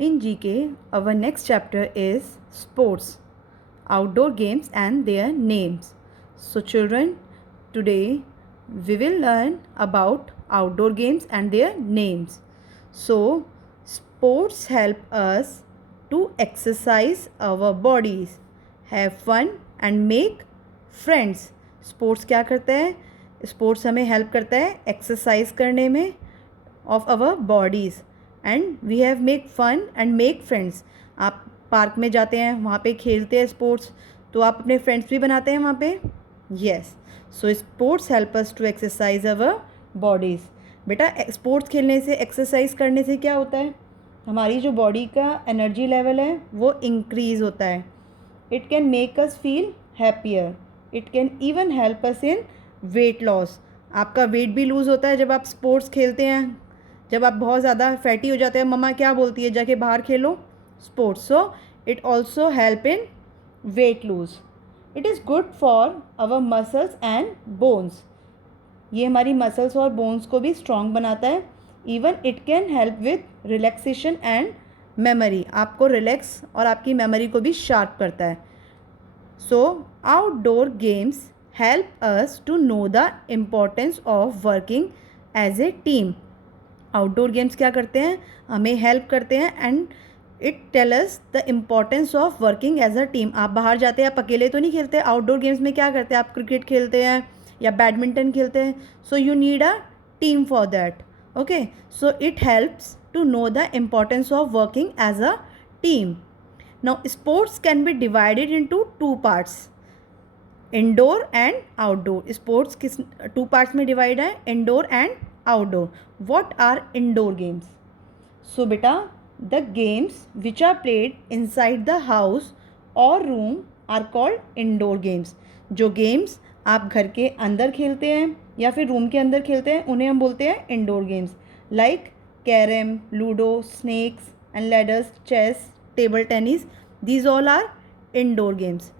In GK, our next chapter is sports, outdoor games and their names. So children, today we will learn about outdoor games and their names. So sports help us to exercise our bodies, have fun and make friends. Sports क्या करता है? Sports हमें help करता है exercise करने में of our bodies and we have make fun and make friends. आप park में जाते हैं, वहाँ पे खेलते हैं स्पोर्ट्स, तो आप अपने फ्रेंड्स भी बनाते हैं वहाँ पे. Yes, so sports help us to exercise our bodies. बेटा स्पोर्ट्स खेलने से, एक्सरसाइज करने से क्या होता है? हमारी जो बॉडी का एनर्जी लेवल है वो इंक्रीज़ होता है. It can make us feel happier. It can even help us in weight loss. आपका वेट भी लूज़ होता है जब आप स्पोर्ट्स खेलते हैं. जब आप बहुत ज़्यादा फैटी हो जाते हैं, मम्मा क्या बोलती है, जाके बाहर खेलो sports. So it also help in weight lose. It is good for our muscles and bones. ये हमारी मसल्स और बोन्स को भी स्ट्रॉन्ग बनाता है. Even it can help with relaxation and memory. आपको रिलैक्स और आपकी मेमोरी को भी शार्प करता है. So outdoor games help us to know the importance of working as a team. Outdoor games क्या करते हैं? हमें हेल्प करते हैं and it tell us the importance of working as a team. आप बाहर जाते हैं, आप अकेले तो नहीं खेलते. आउटडोर गेम्स में क्या करते हैं? आप क्रिकेट खेलते हैं या बैडमिंटन खेलते हैं. So you need a team for that. Okay, so it helps to know the importance of working as a team. Now sports can be divided into two parts, indoor and outdoor. Sports किस two parts में divide है? Indoor and outdoor. What are indoor games? So beta, the games which are played inside the house or room are called indoor games. जो games आप घर के अंदर खेलते हैं या फिर रूम के अंदर खेलते हैं उन्हें हम बोलते हैं indoor games. Like carrom, ludo, snakes and ladders, chess, table tennis. These all are indoor games.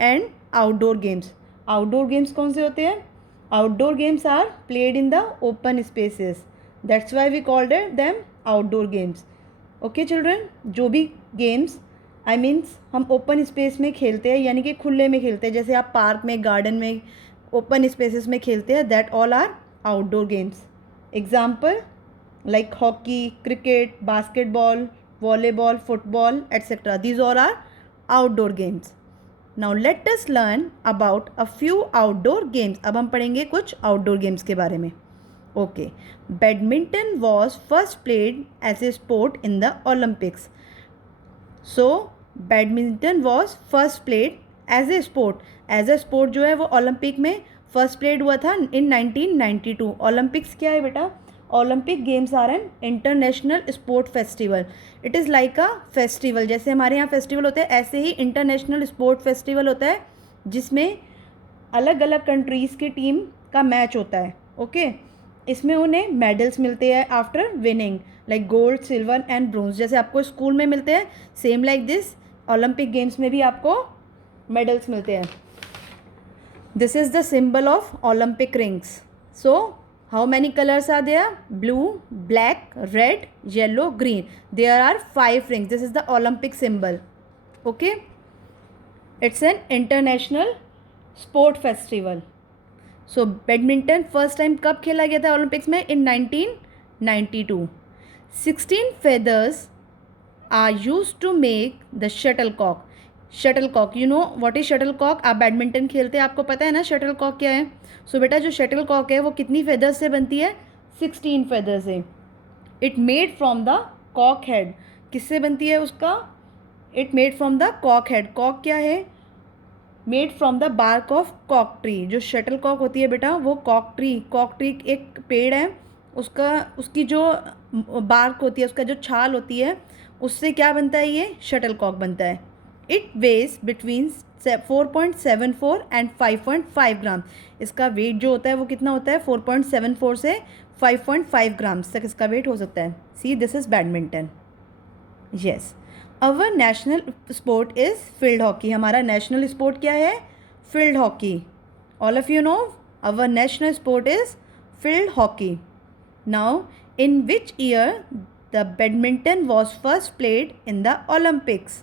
And outdoor games. Outdoor games कौन से होते हैं? Outdoor games are played in the open spaces. That's why we called it them outdoor games. Okay children, जो भी games I means हम open space में खेलते हैं, यानी कि खुले में खेलते हैं, जैसे आप पार्क में, गार्डन में, ओपन स्पेसेस में खेलते हैं, that all are outdoor games. Example like hockey, cricket, basketball, volleyball, football etcetera. These all are outdoor games. Now let us learn about a few outdoor games. अब हम पढ़ेंगे कुछ outdoor games के बारे में. Okay, badminton was first played as a sport in the Olympics. So badminton was first played as a sport. As a sport जो है वो ओलंपिक में फर्स्ट प्लेड हुआ था इन 1992. ओलंपिक्स क्या है बेटा? Olympic games are an international sport festival. It is like a festival. जैसे हमारे यहाँ फेस्टिवल होते हैं, ऐसे ही इंटरनेशनल स्पोर्ट फेस्टिवल होता है जिसमें अलग अलग कंट्रीज़ की टीम का मैच होता है. ओके, इसमें उन्हें मेडल्स मिलते हैं after winning, like gold, silver and bronze. जैसे आपको स्कूल में मिलते हैं, same like this Olympic games में भी आपको मेडल्स मिलते हैं. This is the symbol of Olympic rings. So how many colours are there? Blue, black, red, yellow, green. There are 5 rings. This is the Olympic symbol. Okay, it's an international sport festival. So badminton first time कब खेला गया था Olympics में? In 1992. 16 feathers are use to make the shuttle cock. Shuttle cock, you know what is shuttle cock? आप badminton खेलते हैं, आपको पता है ना शटल कॉक क्या है. सो बेटा जो शटल कॉक है वो कितनी फेदर्स से बनती है? 16 फेदर्स से. It made from the cock head. किससे बनती है उसका? It made from the cock head. Cock क्या है? Made from the bark of cock tree. जो शटल कॉक होती है बेटा वो कॉक ट्री एक पेड़ है, उसकी जो बार्क होती है, उसका जो छाल होती है, उससे क्या बनता है? ये शटल कॉक बनता है. इट वेज बिटवीन 4.74 एंड 5.5 ग्राम. इसका वेट जो होता है वो कितना होता है? 4.74 से 5.5 ग्राम्स तक इसका वेट हो सकता है. See, this is badminton. Yes, our national sport is field hockey. हमारा नेशनल स्पोर्ट क्या है? Field hockey. All of you know our national sport is field hockey. Now in which year the badminton was first played in the Olympics.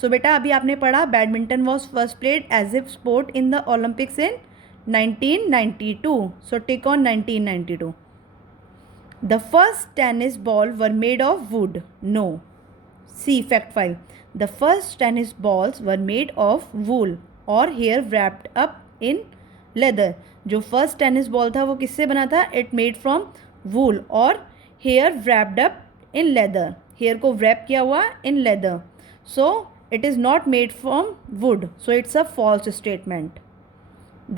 So बेटा अभी आपने पढ़ा badminton was first played as a sport in the Olympics in 1992. So take on 1992. The first tennis ball were made of wood. No. See fact 5. The first tennis balls were made of wool or hair wrapped up in leather. जो first tennis ball था वो किससे बना था? It made from wool और hair wrapped up in leather. Hair को wrap किया हुआ in leather. So it is not made from wood. So it's a false statement.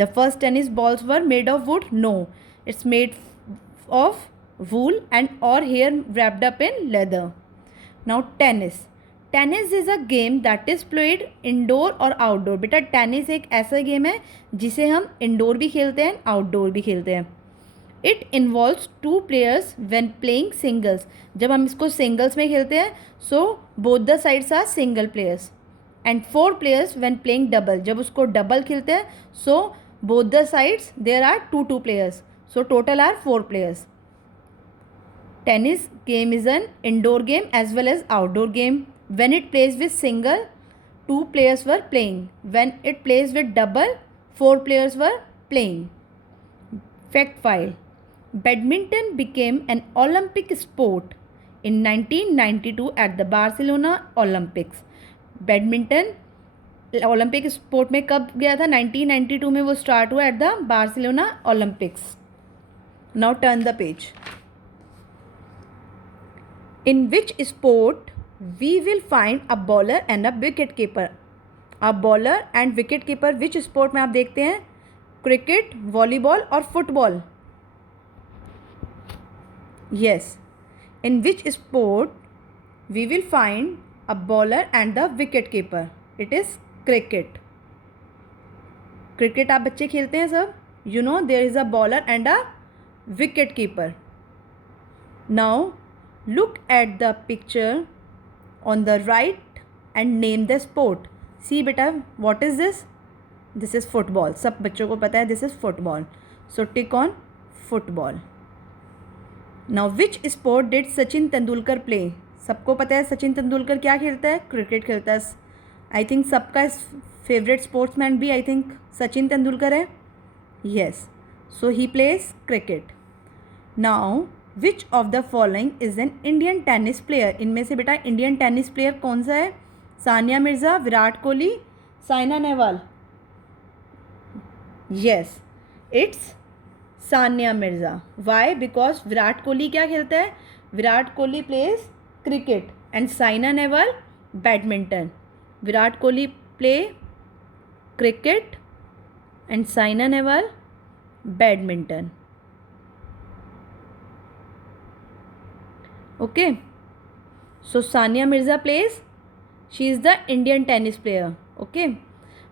The first tennis balls were made of wood? No. It's made of wool and or hair wrapped up in leather. Now tennis. Tennis is a game that is played indoor और outdoor. बेटा tennis एक ऐसा game है जिसे हम indoor भी खेलते हैं आउटडोर भी खेलते हैं. It involves 2 players when playing singles. जब हम इसको सिंगल्स में खेलते हैं so both the sides are single players. And 4 players when playing double. जब उसको डबल खेलते हैं so both the sides there are 2 players. So total are 4 players. Tennis game is an indoor game as well as outdoor game. When it plays with single, 2 players were playing. When it plays with double, 4 players were playing. Fact 5. Badminton became an Olympic sport in 1992 at the Barcelona Olympics. Badminton Olympic sport में कब गया था? 1992 में वो start हुआ at the Barcelona Olympics. Now turn the page. In which sport we will find a bowler and a wicket keeper? A bowler and wicket keeper which sport में आप देखते हैं? क्रिकेट, वॉलीबॉल और football. Yes. In which sport we will find a bowler and the wicket keeper? It is cricket. Cricket आप बच्चे खेलते हैं सब. You know there is a bowler and a wicket keeper. Now look at the picture on the right and name the sport. See beta, what is this? This is football. सब बच्चों को पता है this is football. So tick on football. Now which sport did Sachin Tendulkar play? सबको पता है सचिन तेंदुलकर क्या खेलता है? क्रिकेट खेलता है. आई थिंक सबका फेवरेट स्पोर्ट्समैन भी आई थिंक सचिन तेंदुलकर है. Yes. So he plays cricket. Now which of the following is an Indian tennis player. इनमें से बेटा इंडियन टेनिस प्लेयर कौन सा है? Sania Mirza, Virat Kohli, Saina Nehwal. Yes, it's Sania Mirza. Why? Because Virat Kohli क्या खेलता है? Virat Kohli plays cricket and Saina Nehwal badminton. Virat Kohli play cricket and Saina Nehwal badminton. Okay, so Sania Mirza plays. She is the Indian tennis player. Okay.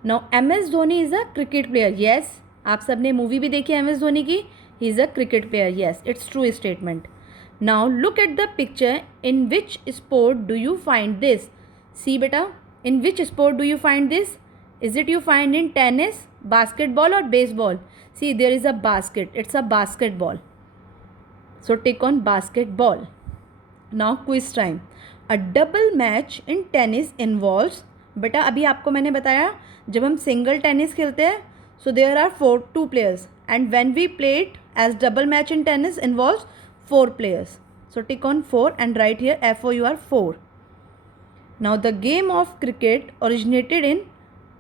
Now MS Dhoni is a cricket player. Yes, आप सब ने movie भी देखी है MS Dhoni की. He is a cricket player. Yes, it's true statement. Now look at the picture. In which sport do you find this? See beta, in which sport do you find this? Is it you find in tennis, basketball or baseball? See, there is a basket. It's a basketball. So take on basketball. Now quiz time. A double match in tennis involves. बेटा अभी आपको मैंने बताया जब हम single tennis खेलते हैं so there are 2 players and when we played as double match in tennis involves 4 players. So tick on 4 and right here FOUR 4. Now the game of cricket originated in.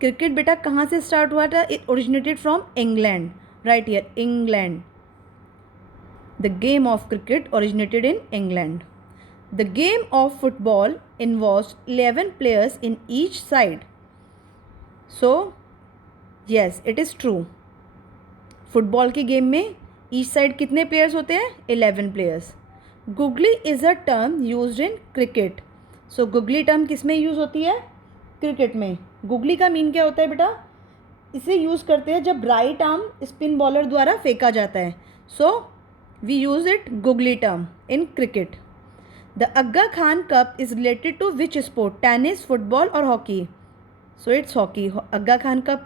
Cricket बेटा कहाँ से start हुआ था? It originated from England. Right here England. The game of cricket originated in England. The game of football involves 11 players in each side. So, yes, it is true. Football के game में each side कितने players होते हैं? 11 players. Googly is a term used in cricket. So, googly term किस में use होती है? Cricket में. Googly का मीन क्या होता है बेटा? इसे यूज़ करते हैं जब राइट आर्म स्पिन बॉलर द्वारा फेंका जाता है. So, we use it googly term in cricket. The Aga Khan Cup is related to which sport? Tennis, football or hockey? So it's hockey. Aga Khan Cup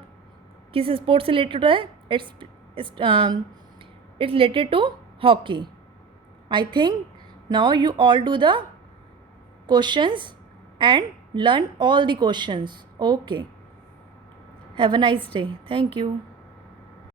किस sport से related है? It's related to hockey. I think Now you all do the questions and learn all the questions. Okay. Have a nice day. Thank you.